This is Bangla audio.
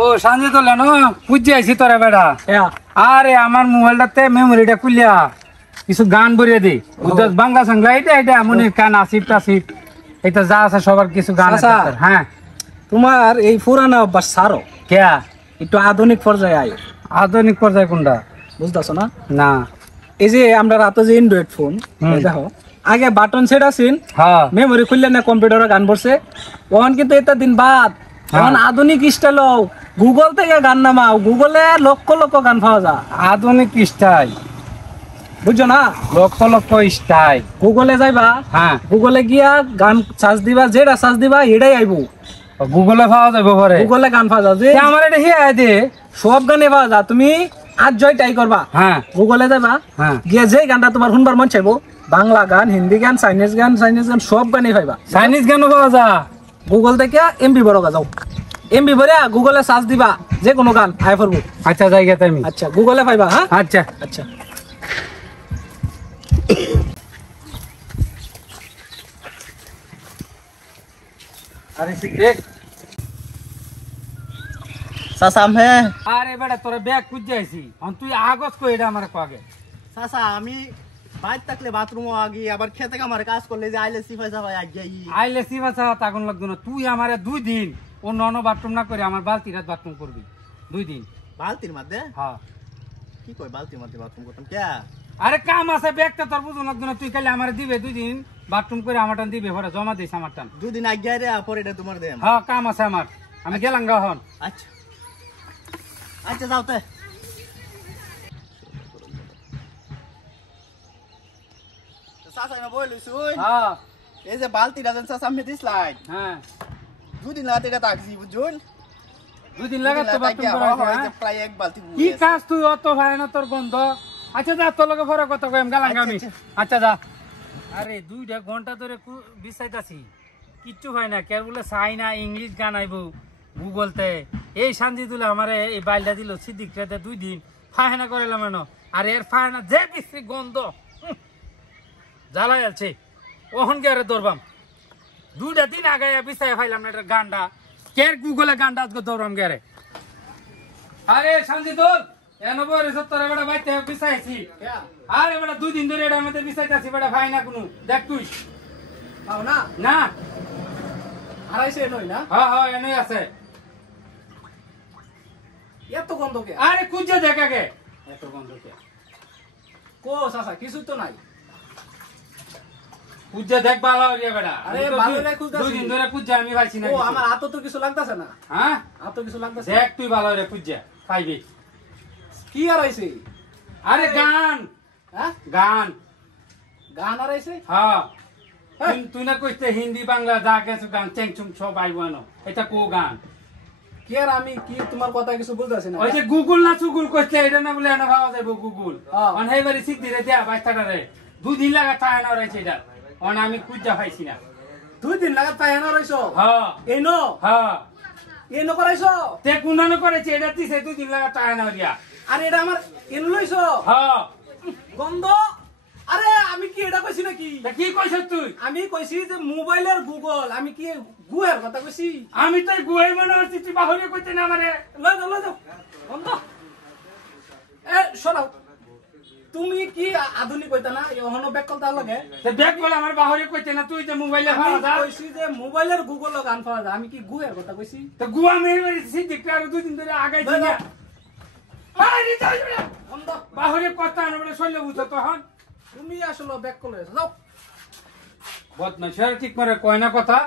ও সানজি তো লেনো বুঝে আইছি তোরা বেটা আরে আমার মোবাইলটাতে মেমোরিটা খুলিয়া কিছু গান ভরিয়ে দি বুঝছস বাংলা সাংলা এটা এটা মনির কান আসিফ টাসিফ এটা যা আছে সবার কিছু গান আছে হ্যাঁ তোমার এই পুরানা অভ্যাস ছাড়ো কে একটু আধুনিক পর্যায়ে আয় আধুনিক পর্যায়ে কোনটা বুঝতেছো না না এই যে আমরা রাতে যে অ্যান্ড্রয়েড ফোন দেখো আগে বাটন সেট আছেন হ্যাঁ মেমোরি খুললে না কম্পিউটারে গান বসে তখন কিন্তু এটা দিন বাদ এখন আধুনিক স্টাইল গুগল থেকে গান নামাও গুগলে লক্ষ লক্ষ গান পাওয়া যায় আধুনিক স্টাইল বুঝছো না লক্ষ লক্ষ স্টাইল গুগলে যাইবা হ্যাঁ গুগলে গিয়া গান সার্চ দিবা যেটা সার্চ দিবা এটাই আইবো গুগলে পাওয়া যাবে পরে গুগলে গান পাওয়া যায় যে আমার এটা হিয়া দে সব গানে পাওয়া যায় তুমি আজ জয় ট্রাই করবা হ্যাঁ গুগলে যাবা হ্যাঁ গিয়ে যে গানটা তোমার শুনবার মন চাইবো বাংলা গান হিন্দি গান চাইনিজ গান সব গানই পাইবা চাইনিজ গানও পাওয়া যায় গুগল থেকে এমবি বড় যাও এমবি ভরে গুগলে সার্চ দিবা যে কোনো গান আয় পড়বো আচ্ছা জায়গাতে আমি আচ্ছা গুগলে পাইবা হ্যাঁ আচ্ছা আচ্ছা আরে দেখ সাসাম হে আরে বেটা তোরা ব্যাগ খুঁজে আইছি তুই আগজ কই এটা আমার কাগে চাচা আমি বাইর থাকলে বাথরুমও আগি আবার খেতে আমার কাজ করলে যে আইলে সিফাই সাফাই আগ যাই আইলে সিবা চাওয়া তাগুন লাগতো না তুই আমারে 2 দিন অন্য অন্য বাথরুম না করে আমার বালতিরাত বাথরুম করবি 2 দিন বালতির মধ্যে হ্যাঁ কি কই বালতির মধ্যে বাথরুম করতাম কে আরে কাম আছে ব্যাগটা তোর বুঝুন লাগতো না তুই খালি আমারে দিবে 2 দিন বাথরুম করে আমারটান দিবে পরে জমা দিস আমারটান দুদিন আগ যাই রে পরে এটা তোমার দেম হ্যাঁ কাম আছে আমার আমি গেলাম গা হন আচ্ছা আচ্ছা যাও তে চাচা না বই লইছুন হ্যাঁ এই যে বালতিটা দেন চাচা আমি দিছলাই হ্যাঁ দুদিন রাতে এটা তাকছি বুঝুন 2 দিন লাগাত তো বাথরুম করা হয় প্রায় এক বালতি কি কাজ তুই অত ভাই না তোর গন্ধ আচ্ছা যা তোর লগে পরে কথা কইম গেলাম গা আমি আচ্ছা যা আরে 2টা ঘন্টা ধরে বিছাইতাছি কিচ্ছু হয় না কেউ বলে চাইনা ইংলিশ গান আইবো গুগলতে এই শান্তি তুলে আমারে এই বাইলটা দিল সিদ্দিক রাতে 2 দিন ফায়না করিলাম এনো আর এর ফায়না যে দিচ্ছি গন্ধ জ্বালাই আছে ওহন কে আরে দৌড়বাম 2টা দিন আগে বিছাই ফাইলাম না এটা গানটা কের গুগলে গানটা আজকে দৌড়াম গেরে আরে শান্তি তোর এনো বরে সত্তর বেটা বাইতে বিছাইছি আরে বেটা 2 দিন ধরে এটা মধ্যে বিছাইতাছি বেটা ফায়না কোনো দেখ তুই পাও না না হারাইছে নই না হ্যাঁ হ্যাঁ এনেই আছে এত গন্ধ কে আরে খুঁজে দেখ আগে এত গন্ধ কে কো চাচা কিছু তো নাই খুঁজে দেখ ভালো রে বেটা আরে ভালো রে খুঁজতাছি 2 দিন ধরে খুঁজে আমি পাইছি না ও আমার হাত তো কিছু লাগতাছে না হ্যাঁ হাত তো কিছু লাগতাছে দেখ তুই ভালো রে খুঁজে পাইবি কি হারাইছে আরে গান হ্যাঁ গান গান হারাইছে হ্যাঁ তুই না কইতে হিন্দি বাংলা যা কিছু গান চেংচুং সব আইবো না এটা কো গান কি আর আমি কি তোমার কথা কিছু বুঝতাছি না ওই যে গুগল না সুগুল কইতে এটা না বলে না ভাবা যাইবো গুগল হ্যাঁ। অন হেবারি সিদ্ধি রে দেয়া বাইস্তাটা রে 2 দিন লাগা তাই না রইছে এটা অন আমি খুঁজা পাইছি না 2 দিন লাগাত পায় না রইছো হ্যাঁ এই নো হ্যাঁ এই নো করাইছো তে কুনানো করেছে এটা দিছে 2 দিন লাগা তাই না রিয়া আর এটা আমার এন লইছো হ্যাঁ গন্ধ আরে আমি কি এটা কইছি নাকি তা কি কইছ তুই আমি কইছি যে মোবাইলের গুগল আমি কি গুয়ের কথা কইছি আমি তো গুয়াই মনে হচ্ছে তুই বাহরে কইতে না মানে লই যাও গন্ধ এ শোনাও তুমি কি আধুনিক কইতা না এখনো ব্যাক কলতা লাগে তে দেখ বলে আমার বাহরে কইতে না তুই যে মোবাইলে আমি ভাড়া দা কইছি যে মোবাইলের গুগল গান পাওয়া যায় আমি কি গুয়ের কথা কইছি তো গুয়া মেরে সিদ্ধি আর 2 দিন ধরে আগাইছি না আরে যাই গন্ধ বাহরে কথা না বলে শৈল বুঝ তো হন তুমি আসলে ব্যাক কল যাও বদমাশ ঠিক করে কয় না কথা